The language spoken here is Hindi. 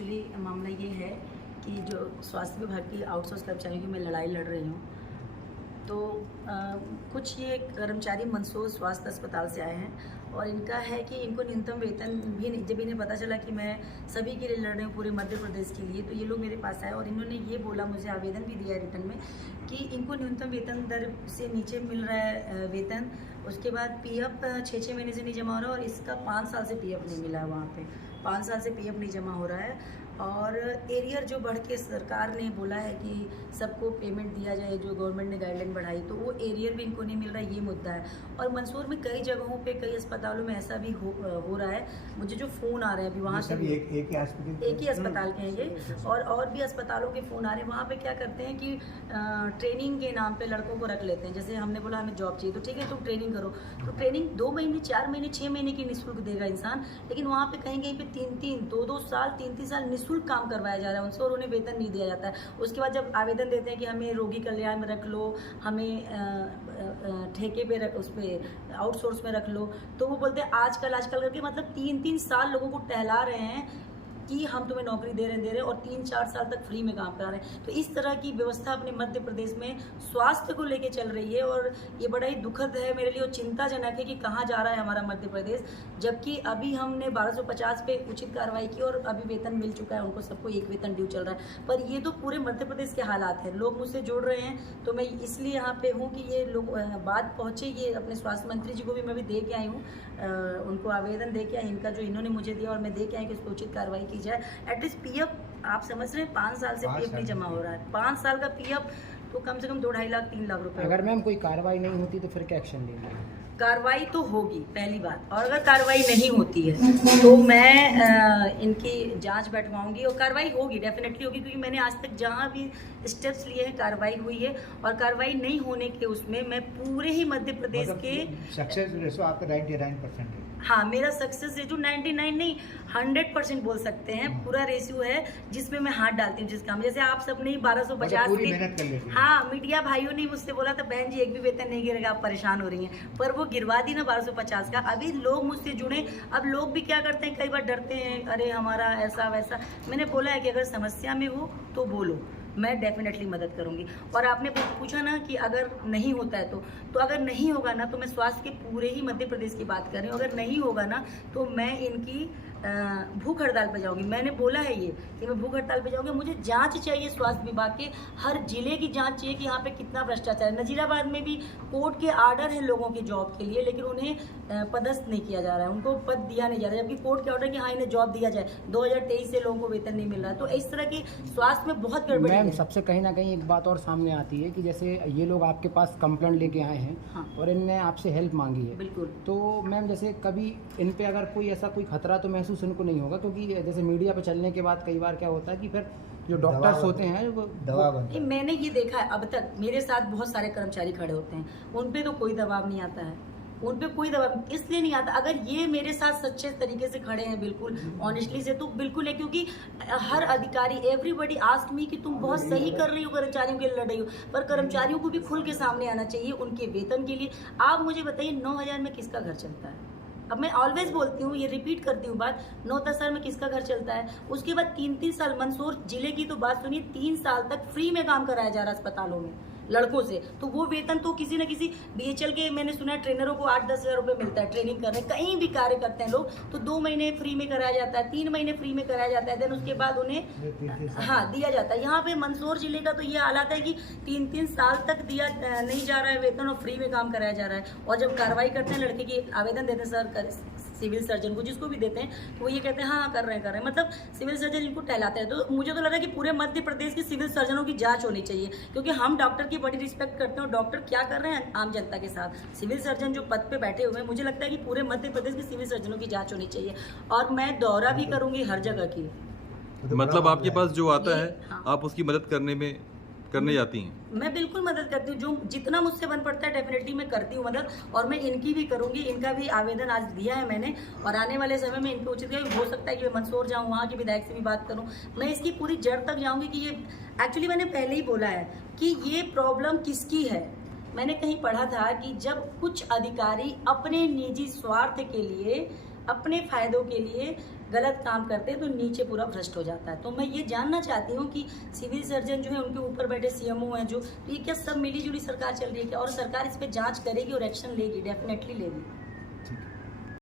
एक्चुअली मामला ये है कि जो स्वास्थ्य विभाग की आउटसोर्स कर्मचारियों की मैं लड़ाई लड़ रही हूँ। तो कुछ ये कर्मचारी मंदसौर स्वास्थ्य अस्पताल से आए हैं और इनका है कि इनको न्यूनतम वेतन भी नहीं, जब इन्हें पता चला कि मैं सभी के लिए लड़ रही हूँ पूरे मध्य प्रदेश के लिए, तो ये लोग मेरे पास आए और इन्होंने ये बोला, मुझे आवेदन भी दिया है रिटर्न में कि इनको न्यूनतम वेतन दर से नीचे मिल रहा है वेतन। उसके बाद पीएफ 6 महीने से नहीं जमा हो रहा और इसका 5 साल से पीएफ नहीं मिला है, वहाँ पे 5 साल से पीएफ नहीं जमा हो रहा है। और एरियर जो बढ़ के सरकार ने बोला है कि सबको पेमेंट दिया जाए, जो गवर्नमेंट ने गाइडलाइन बढ़ाई, तो वो एरियर भी इनको नहीं मिल रहा है, ये मुद्दा है। और मंदसौर में कई जगहों पे, कई अस्पतालों में ऐसा भी हो रहा है। मुझे जो फ़ोन आ रहे हैं अभी वहाँ से एक ही अस्पताल के हैं ये, और भी अस्पतालों के फ़ोन आ रहे हैं। वहाँ पे क्या करते हैं कि ट्रेनिंग के नाम पे लड़कों को रख लेते हैं। जैसे हमने बोला हमें जॉब चाहिए, तो ठीक है तुम ट्रेनिंग करो, तो ट्रेनिंग 2 महीने, 4 महीने, 6 महीने की निःशुल्क देगा इंसान, लेकिन वहाँ पे कहीं कहीं पे 3-3, 2-2 साल, 3-3 साल निःशुल्क काम करवाया जा रहा है उनसे और उन्हें वेतन नहीं दिया जाता है। उसके बाद जब आवेदन देते हैं कि हमें रोगी कल्याण में रख लो, हमें ठेके पे उस पर आउटसोर्स में रख लो, तो वो बोलते हैं आजकल करके, मतलब 3-3 साल लोगों को टहला रहे हैं कि हम तुम्हें नौकरी दे रहे हैं और 3-4 साल तक फ्री में काम करा रहे हैं। तो इस तरह की व्यवस्था अपने मध्य प्रदेश में स्वास्थ्य को लेके चल रही है और ये बड़ा ही दुखद है मेरे लिए और चिंताजनक है कि कहाँ जा रहा है हमारा मध्य प्रदेश। जबकि अभी हमने 1250 पे उचित कार्रवाई की और अभी वेतन मिल चुका है उनको, सबको एक वेतन ड्यू चल रहा है। पर ये तो पूरे मध्य प्रदेश के हालात हैं, लोग मुझसे जुड़ रहे हैं, तो मैं इसलिए यहाँ पे हूँ कि ये लोग बात पहुँचे। ये अपने स्वास्थ्य मंत्री जी को भी मैं भी दे के आई हूँ, उनको आवेदन दे के आई, इनका जो इन्होंने मुझे दिया और मैं दे के आई कि उस पर उचित कार्रवाई की जाए। एटलीस्ट पीएफ आप समझ रहे हैं, 5 साल से पीएफ नहीं जमा हो रहा है, 5 साल का पीएफ तो कम से कम 2-2.5 लाख 3 लाख रुपए। अगर मैम कोई कार्रवाई नहीं होती तो फिर क्या एक्शन लेंगे? कार्रवाई तो होगी पहली बात, और अगर कार्रवाई नहीं होती है तो मैं इनकी जांच बैठवाऊंगी और कार्रवाई होगी, डेफिनेटली होगी, क्योंकि मैंने आज तक जहां भी स्टेप्स लिए हैं कार्रवाई हुई है। और कार्रवाई नहीं होने के उसमें मैं पूरे ही मध्य प्रदेश के सक्सेस रेशो आपका 99% है। हाँ, मेरा सक्सेस रेशो 99 नहीं 100% बोल सकते हैं, पूरा रेशियो है जिसमें मैं हाथ डालती हूँ जिस काम में। जैसे आप सबने 1250 हाँ, मीडिया भाइयों ने मुझसे बोला था बहन जी एक भी वेतन नहीं गिरेगा, आप परेशान हो रही हैं, पर वो गिरवा दी ना 1250 का। अभी लोग मुझसे जुड़े, अब लोग भी क्या करते हैं, कई बार डरते हैं, अरे हमारा ऐसा वैसा। मैंने बोला है कि अगर समस्या में हो तो बोलो, मैं डेफिनेटली मदद करूंगी। और आपने पूछा ना कि अगर नहीं होता है तो अगर नहीं होगा ना, तो मैं स्वास्थ्य के पूरे ही मध्य प्रदेश की बात कर रही हूँ, अगर नहीं होगा ना तो मैं इनकी भूख हड़ताल पे जाऊंगी। मैंने बोला है ये कि मैं भूख हड़ताल पे जाऊंगी। मुझे जांच चाहिए, स्वास्थ्य विभाग के हर जिले की जांच चाहिए कि यहाँ पे कितना भ्रष्टाचार है। नजीराबाद में भी कोर्ट के आर्डर है लोगों के जॉब के लिए, लेकिन उन्हें पदस्थ नहीं किया जा रहा है, उनको पद दिया नहीं जा रहा है, जबकि कोर्ट के ऑर्डर कि हाँ इन्हें जॉब दिया जाए। 2023 से लोगों को वेतन नहीं मिल रहा है। तो इस तरह की स्वास्थ्य में बहुत गड़बड़ी है। सबसे कहीं ना कहीं एक बात और सामने आती है कि जैसे ये लोग आपके पास कंप्लेंट लेके आए हैं, हाँ, और इनने आपसे हेल्प मांगी है, बिल्कुल, तो मैम जैसे कभी इन पे अगर कोई ऐसा कोई खतरा तो महसूस इनको नहीं होगा? क्योंकि जैसे मीडिया पे चलने के बाद कई बार क्या होता है कि फिर जो डॉक्टर्स होते हैं वो दबाव बनता है। मैंने ये देखा है, अब तक मेरे साथ बहुत सारे कर्मचारी खड़े होते हैं, उन पे तो कोई दबाव नहीं आता है, उन पे कोई दबाव इसलिए नहीं आता। अगर ये मेरे साथ सच्चे तरीके से खड़े हैं, बिल्कुल ऑनेस्टली से, तो बिल्कुल है, क्योंकि हर अधिकारी, एवरीबडी आस्क मी कि तुम बहुत सही कर रही हो, कर्मचारियों के लिए लड़ रही हो, पर कर्मचारियों को भी खुल के सामने आना चाहिए उनके वेतन के लिए। आप मुझे बताइए 9,000 में किसका घर चलता है? अब मैं ऑलवेज बोलती हूँ, ये रिपीट करती हूँ बात, 9-10 साल में किसका घर चलता है? उसके बाद 3-3 साल, मंदसौर जिले की तो बात सुनिए, 3 साल तक फ्री में काम कराया जा रहा है अस्पतालों में लड़कों से। तो वो वेतन तो किसी न किसी बीएचएल के, मैंने सुना है ट्रेनरों को 8-10 हज़ार रुपये मिलता है ट्रेनिंग करने, कहीं भी कार्य करते हैं लोग, तो 2 महीने फ्री में कराया जाता है, 3 महीने फ्री में कराया जाता है, देन उसके बाद उन्हें हाँ दिया जाता है। यहाँ पे मंदसौर जिले का तो ये हालात है कि 3-3 साल तक दिया नहीं जा रहा है वेतन और फ्री में काम कराया जा रहा है। और जब कार्रवाई करते हैं, लड़के की आवेदन देते हैं सर सिविल सर्जन को, जिसको भी देते हैं, तो वो ये कहते हैं हाँ कर रहे हैं, मतलब सिविल सर्जन इनको टहलाते हैं। तो मुझे तो लग रहा है कि पूरे मध्य प्रदेश के सिविल सर्जनों की जांच होनी चाहिए, क्योंकि हम डॉक्टर की बड़ी रिस्पेक्ट करते हैं और डॉक्टर क्या कर रहे हैं आम जनता के साथ। सिविल सर्जन जो पद पे बैठे हुए हैं, मुझे लगता है कि पूरे मध्य प्रदेश के सिविल सर्जनों की जाँच होनी चाहिए। और मैं दौरा भी करूँगी हर जगह की। मतलब आपके पास जो आता है, हाँ, आप उसकी मदद करने जाती हैं? मैं बिल्कुल मदद करती हूँ, जो जितना मुझसे बन पड़ता है डेफिनेटली मैं करती हूँ मदद, और मैं इनकी भी करूँगी। इनका भी आवेदन आज दिया है मैंने, और आने वाले समय में इनको उचित हो सकता है कि मैं मंदसौर जाऊँ, वहाँ के विधायक से भी बात करूँ, मैं इसकी पूरी जड़ तक जाऊँगी कि ये एक्चुअली, मैंने पहले ही बोला है कि ये प्रॉब्लम किसकी है। मैंने कहीं पढ़ा था कि जब कुछ अधिकारी अपने निजी स्वार्थ के लिए, अपने फायदों के लिए गलत काम करते हैं तो नीचे पूरा भ्रष्ट हो जाता है। तो मैं ये जानना चाहती हूँ कि सिविल सर्जन जो है उनके ऊपर बैठे सीएमओ हैं जो, तो ये क्या सब मिली जुली सरकार चल रही है क्या, और सरकार इस पे जांच करेगी और एक्शन लेगी, डेफिनेटली लेगी। ठीक है।